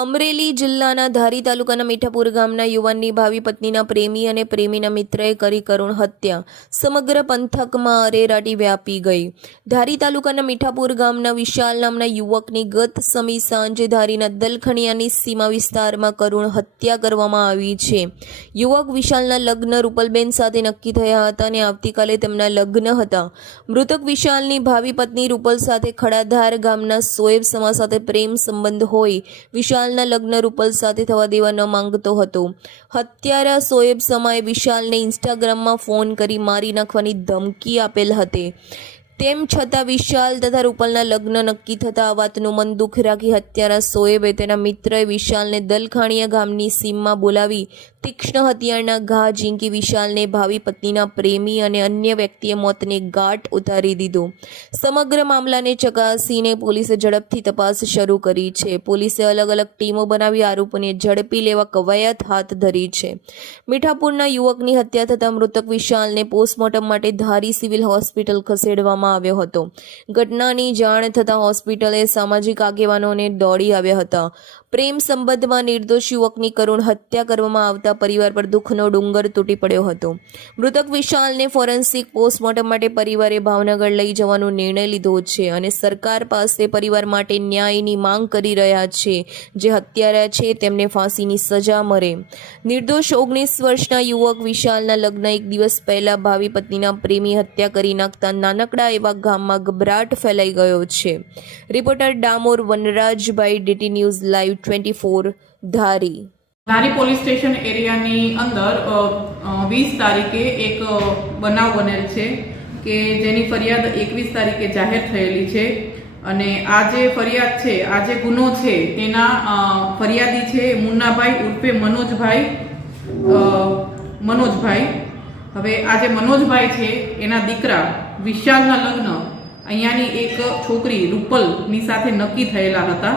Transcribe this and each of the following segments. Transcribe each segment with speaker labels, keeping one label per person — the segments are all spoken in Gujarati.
Speaker 1: અમરેલી જિલ્લાના ધારી તાલુકાના મીઠાપુર ગામના યુવાનની ભાવિ પત્નીના પ્રેમી અને પ્રેમીના મિત્રએ કરી કરુણ હત્યા. સમગ્ર પંથકમાં અરેરાટી વ્યાપી ગઈ. ધારી તાલુકાના મીઠાપુર ગામના વિશાલ નામના યુવકની ગત સમી સાંજે ધારીના દલખણિયાની સીમા વિસ્તારમાં કરુણ હત્યા કરવામાં આવી છે. યુવક વિશાલના લગ્ન રૂપલબેન સાથે નક્કી થયા હતા અને આવતીકાલે તેમના લગ્ન હતા. મૃતક વિશાલની ભાવિ પત્ની રૂપલ સાથે ખડાધાર ગામના સોએબ સમા સાથે પ્રેમ સંબંધ હોય. વિશાલના લગ્ન રૂપલ સાથે થવા દેવા ન માંગતો હતો. હત્યારા સોએબ સમાએ વિશાલને ઇન્સ્ટાગ્રામમાં ફોન કરી મારી નાખવાની ધમકી આપેલ હતી. તેમ છતાં વિશાલ તથા રૂપલના લગ્ન નક્કી થતા આ વાતનું મન દુઃખ રાખી હત્યારા સોએબે તેના મિત્રએ વિશાલને દલખાણીયા ગામની સીમમાં બોલાવી તીક્ષ્ણ હથિયારના ઘા ઝીંકી વિશાલને ભાવિ પત્નીના પ્રેમી અને અન્ય વ્યક્તિએ મોતને ગાંઠ ઉતારી દીધો. સમગ્ર મામલાને ચકાસીને પોલીસે ઝડપથી તપાસ શરૂ કરી છે. પોલીસે અલગ અલગ ટીમો બનાવી આરોપીને ઝડપી લેવા કવાયત હાથ ધરી છે. મીઠાપુરના યુવકની હત્યા થતાં મૃતક વિશાલને પોસ્ટમોર્ટમ માટે ધારી સિવિલ હોસ્પિટલ ખસેડવામાં આવ્યો હતો. ઘટનાની જાણ થતાં હોસ્પિટલે સામાજિક આગેવાનોને દોડી આવ્યા હતા. પ્રેમ સંબંધમાં નિર્દોષ યુવકની કરુણ હત્યા કરવામાં આવતા પરિવાર પર દુઃખનો ડુંગર તૂટી પડ્યો હતો. મૃતક વિશાલને ફોરેન્સિક પોસ્ટમોર્ટમ માટે પરિવારે ભાવનગર લઈ જવાનો નિર્ણય લીધો છે અને સરકાર પાસે પરિવાર માટે ન્યાયની માંગ કરી રહ્યા છે. જે હત્યારા છે તેમને ફાંસીની સજા મળે. નિર્દોષ ઓગણીસ વર્ષના યુવક વિશાલના લગ્ન એક દિવસ પહેલા ભાવિ પત્નીના પ્રેમી હત્યા કરી નાખતા નાનકડા એવા ગામમાં ગભરાટ ફેલાઈ ગયો છે. Reporter Damor Vanrajbhai, DT news live twenty four Dhari.
Speaker 2: Dhari police station એરિયાની અંદર વીસ તારીખે એક બનાવ બનેલ છે કે જેની ફરિયાદ એકવીસ તારીખે જાહેર થયેલી છે. અને આ જે ફરિયાદ છે, આ જે ગુનો છે, તેના ફરિયાદી છે મુન્નાભાઈ ઉર્ફે મનોજભાઈ મનોજભાઈ. હવે આ જે મનોજભાઈ છે, એના દીકરા વિશાલના લગ્ન. અહીંયાની એક છોકરી રૂપલની સાથે નક્કી થયેલા હતા.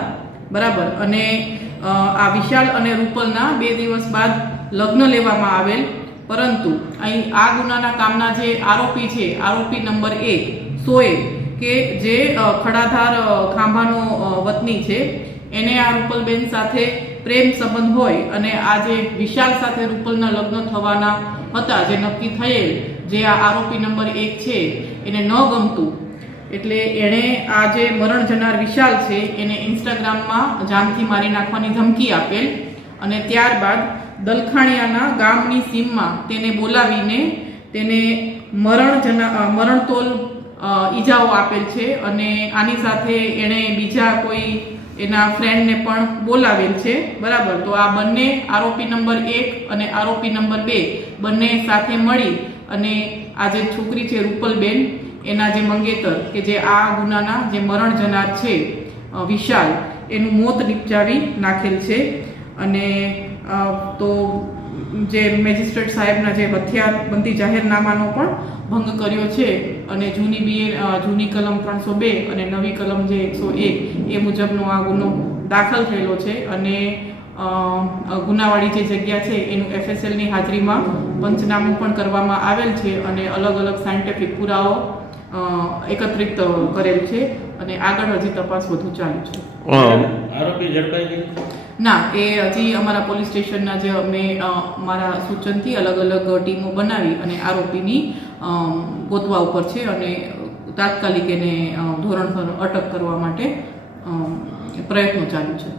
Speaker 2: બરાબર? અને આ વિશાલ અને રૂપલના બે દિવસ બાદ લગ્ન લેવામાં આવેલ. પરંતુ અહીં આ ગુનાના કામના જે આરોપી છે, આરોપી નંબર એક, સોએ, કે જે ખડાધાર ખાંભાનો વતની છે, એને આ રૂપલબેન સાથે પ્રેમ સંબંધ હોય અને આ જે વિશાલ સાથે રૂપલના લગ્ન થવાના હતા, જે નક્કી થયેલ, જે આ આરોપી નંબર એક છે, એને ન ગમતું એટલે એણે આ જે મરણ જનાર વિશાલ છે, એને ઇન્સ્ટાગ્રામમાં જાનથી મારી નાખવાની ધમકી આપેલ અને ત્યારબાદ દલખાણિયાના ગામની સીમમાં તેને બોલાવીને તેને મરણ જના મરણતોલ ઈજાઓ આપેલ છે અને આની સાથે એણે બીજા કોઈ એના ફ્રેન્ડને પણ બોલાવેલ છે. બરાબર? તો આ બંને આરોપી નંબર એક અને આરોપી નંબર બે બંને સાથે મળી અને આ જે છોકરી છે રૂપલબેન એના જે મંગેતર કે જે આ ગુનાના જે મરણ જનાર છે વિશાલ, એનું મોત નિપજાવી નાખેલ છે. અને તો જે મેજિસ્ટ્રેટ સાહેબના જે હથિયારબંધી જાહેરનામાનો પણ ભંગ કર્યો છે અને જૂની બીએ જૂની કલમ ત્રણસો બે અને નવી કલમ જે એકસો એક, એ મુજબનો આ ગુનો દાખલ થયેલો છે અને ગુનાવાળી જે જગ્યા છે એનું એફએસએલની હાજરીમાં પંચનામું પણ કરવામાં આવેલ છે અને અલગ અલગ સાયન્ટિફિક પુરાવો એકત્રિત કરેલ છે અને આગળ હજી તપાસ વધુ ચાલુ છે.
Speaker 3: આરોપી ઝડપાઈ ગયો?
Speaker 2: ના એ હજી અમારા પોલીસ સ્ટેશનના જે અમે મારા સૂચનથી અલગ અલગ ટીમો બનાવી અને આરોપીની ગોતવા ઉપર છે અને તાત્કાલિક એને ધોરણસર અટક કરવા માટે પ્રયત્નો ચાલુ છે.